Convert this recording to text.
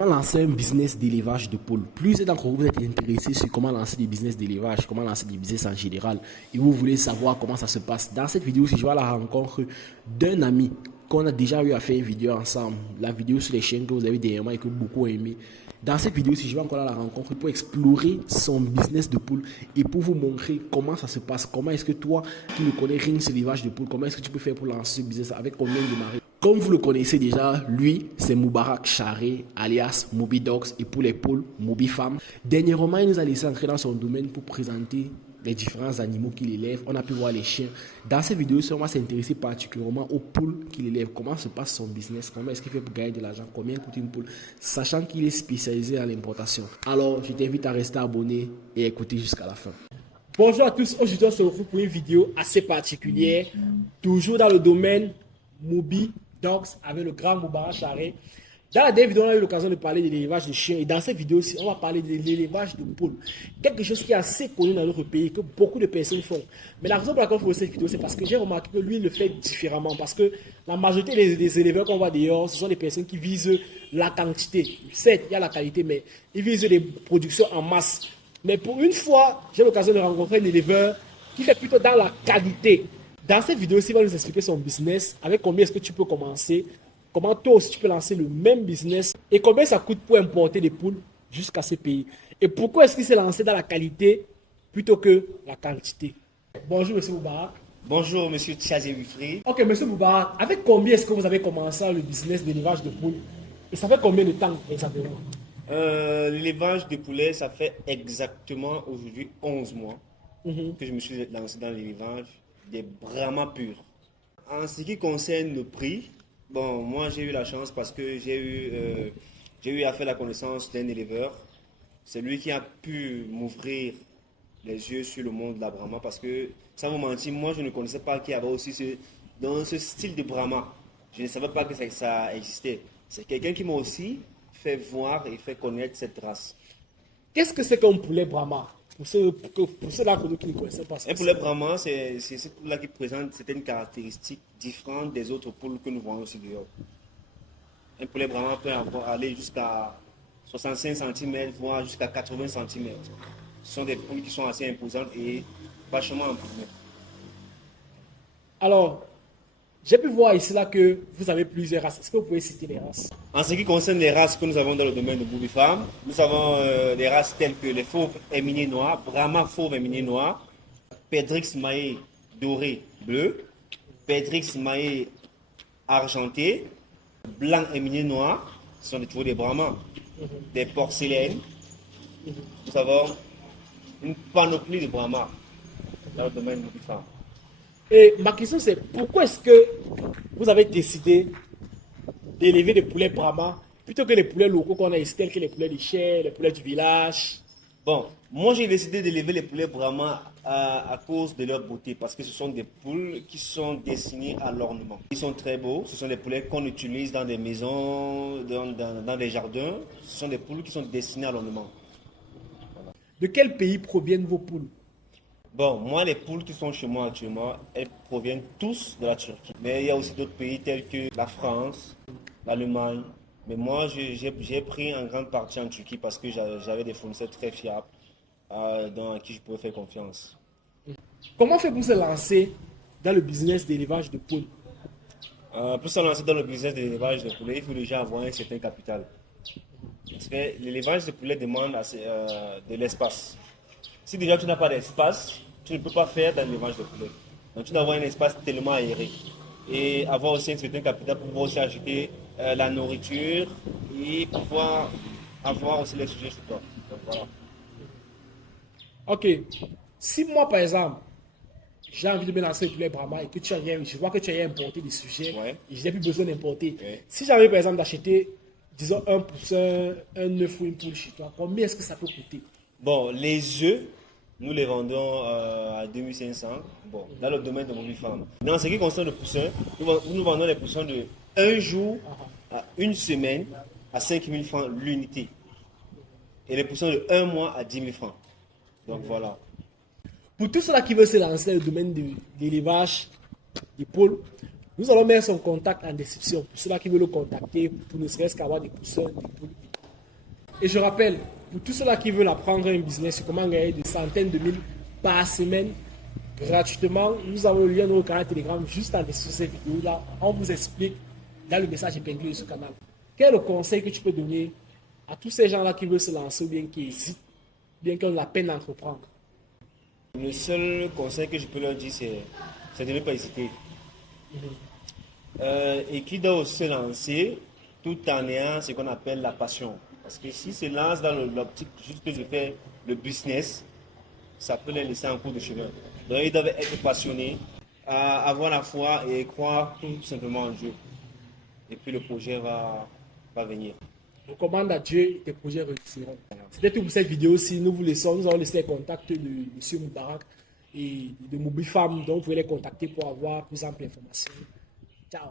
Comment lancer un business d'élevage de poules? Plusieurs d'entre vous êtes intéressés sur comment lancer des business d'élevage, comment lancer des business en général, et vous voulez savoir comment ça se passe. Dans cette vidéo, je vais à la rencontre d'un ami qu'on a déjà eu à faire une vidéo ensemble, la vidéo sur les chiens que vous avez derrière moi et que beaucoup ont aimé. Dans cette vidéo, je vais encore à la rencontre pour explorer son business de poules et pour vous montrer comment ça se passe, comment est-ce que toi qui ne connais rien sur l'élevage de poules, comment est-ce que tu peux faire pour lancer ce business, avec combien de maris. Comme vous le connaissez déjà, lui, c'est Moubarak Charé, alias Moby Dogs, et pour les poules, Moby Farm. Dernièrement, il nous a laissé entrer dans son domaine pour présenter les différents animaux qu'il élève. On a pu voir les chiens. Dans cette vidéo, on va s'intéresser particulièrement aux poules qu'il élève. Comment se passe son business, comment est-ce qu'il fait pour gagner de l'argent, combien coûte une poule, sachant qu'il est spécialisé à l'importation. Alors, je t'invite à rester abonné et écouter jusqu'à la fin. Bonjour à tous, aujourd'hui on se retrouve pour une vidéo assez particulière, toujours dans le domaine Moby Dogs avec le grand Moubarak Charé. Dans la dernière vidéo, on a eu l'occasion de parler de l'élevage de chiens et dans cette vidéo aussi, on va parler de l'élevage de poules. Quelque chose qui est assez connu dans notre pays, que beaucoup de personnes font. Mais la raison pour laquelle on fait cette vidéo, c'est parce que j'ai remarqué que lui, il le fait différemment. Parce que la majorité des éleveurs qu'on voit dehors, ce sont des personnes qui visent la quantité. Certes, il y a la qualité, mais ils visent des productions en masse. Mais pour une fois, j'ai l'occasion de rencontrer un éleveur qui fait plutôt dans la qualité. Dans cette vidéo, il va nous expliquer son business, avec combien est-ce que tu peux commencer, comment toi aussi tu peux lancer le même business et combien ça coûte pour importer des poules jusqu'à ces pays. Et pourquoi est-ce qu'il s'est lancé dans la qualité plutôt que la quantité. Bonjour M. Moubarak. Bonjour M. Tchazé Wifri. Ok M. Moubarak, avec combien est-ce que vous avez commencé le business d'élevage de poules et ça fait combien de temps exactement? L'élevage de poulets, ça fait exactement aujourd'hui 11 mois que je me suis lancé dans l'élevage des Brahma purs. En ce qui concerne le prix, bon, moi j'ai eu la chance parce que j'ai eu à faire la connaissance d'un éleveur. C'est lui qui a pu m'ouvrir les yeux sur le monde de la Brahma parce que, sans vous mentir, moi je ne connaissais pas qu'il y avait aussi dans ce style de Brahma. Je ne savais pas que ça existait. C'est quelqu'un qui m'a aussi fait voir et fait connaître cette race. Qu'est-ce que c'est qu'un poulet Brahma? Pour ceux-là qui ne connaissaient pas ça. Un poulet Brahma, c'est ce poulet qui présente certaines caractéristiques différentes des autres poules que nous voyons aussi dehors. Un poulet Brahma peut aller jusqu'à 65 cm, voire jusqu'à 80 cm. Ce sont des poules qui sont assez imposantes et vachement imprimées. Alors, j'ai pu voir ici là que vous avez plusieurs races. Est-ce que vous pouvez citer les races? En ce qui concerne les races que nous avons dans le domaine de Moby Farm, nous avons des races telles que les fauves éminés noirs, Brahma fauve éminé noir, Pedrix maé doré bleu, Pedrix maé argenté, blanc éminé noir, ce sont toujours des Brahmas, des porcelaines. Nous avons une panoplie de Brahmas dans le domaine de Moby Farm. Et ma question c'est, pourquoi est-ce que vous avez décidé d'élever des poulets Brahma plutôt que les poulets locaux qu'on a ici, tels que les poulets de chair, les poulets du village? Bon, moi j'ai décidé d'élever les poulets Brahma à cause de leur beauté, parce que ce sont des poules qui sont destinées à l'ornement. Ils sont très beaux, ce sont des poulets qu'on utilise dans des maisons, dans des jardins. Ce sont des poules qui sont destinées à l'ornement. Voilà. De quel pays proviennent vos poules? Bon, moi, les poules qui sont chez moi actuellement, elles proviennent tous de la Turquie. Mais il y a aussi d'autres pays tels que la France, l'Allemagne. Mais moi, j'ai pris en grande partie en Turquie parce que j'avais des fournisseurs très fiables dans qui je pouvais faire confiance. Comment fait-vous se lancer dans le business d'élevage de poules? Pour se lancer dans le business d'élevage de poulets, il faut déjà avoir un certain capital. Parce que l'élevage de poulets demande de l'espace. Si déjà tu n'as pas d'espace, tu ne peux pas faire dans l'élevage de poulet. Donc tu dois avoir un espace tellement aéré. Et avoir aussi un certain capital pour pouvoir aussi acheter la nourriture et pouvoir avoir aussi les sujets sur toi. Donc voilà. Ok. Si moi par exemple, j'ai envie de me lancer le poulet Brahma et que je vois que tu as importé des sujets et je n'ai plus besoin d'importer. Ouais. Si j'ai envie par exemple d'acheter, disons un poussin, un œuf ou une poule chez toi, combien est-ce que ça peut coûter? Bon, les œufs, nous les vendons à 2500 dans le domaine de Moby Farm. Dans ce qui concerne le poussin, nous vendons les poussins de 1 jour à 1 semaine à 5000 francs l'unité. Et les poussins de 1 mois à 10 000 francs. Donc voilà. Pour tous ceux qui veulent se lancer dans le domaine de l'élevage des poules, nous allons mettre son contact en description. Pour ceux qui veulent le contacter, pour ne serait-ce qu'avoir des poussins, des poules. Et je rappelle, pour tous ceux-là qui veulent apprendre un business sur comment gagner des centaines de mille par semaine, gratuitement, nous avons le lien dans le canal Telegram juste en dessous de cette vidéo-là. On vous explique dans le message épinglé de ce canal. Quel est le conseil que tu peux donner à tous ces gens-là qui veulent se lancer ou bien qui hésitent, bien qu'ils ont la peine d'entreprendre? Le seul conseil que je peux leur dire, c'est de ne pas hésiter. Et qui doit se lancer tout en ayant ce qu'on appelle la passion. Parce que s'ils se lancent dans l'optique juste de faire le business, ça peut les laisser en cours de chemin. Donc ils doivent être passionnés, avoir la foi et croire tout simplement en Dieu. Et puis le projet va venir. Recommande à Dieu et tes projets réussiront. C'était tout pour cette vidéo-ci. Nous allons laisser les contacts de M. Moubarak et de Mobifam, donc vous pouvez les contacter pour avoir plus ample information. Ciao.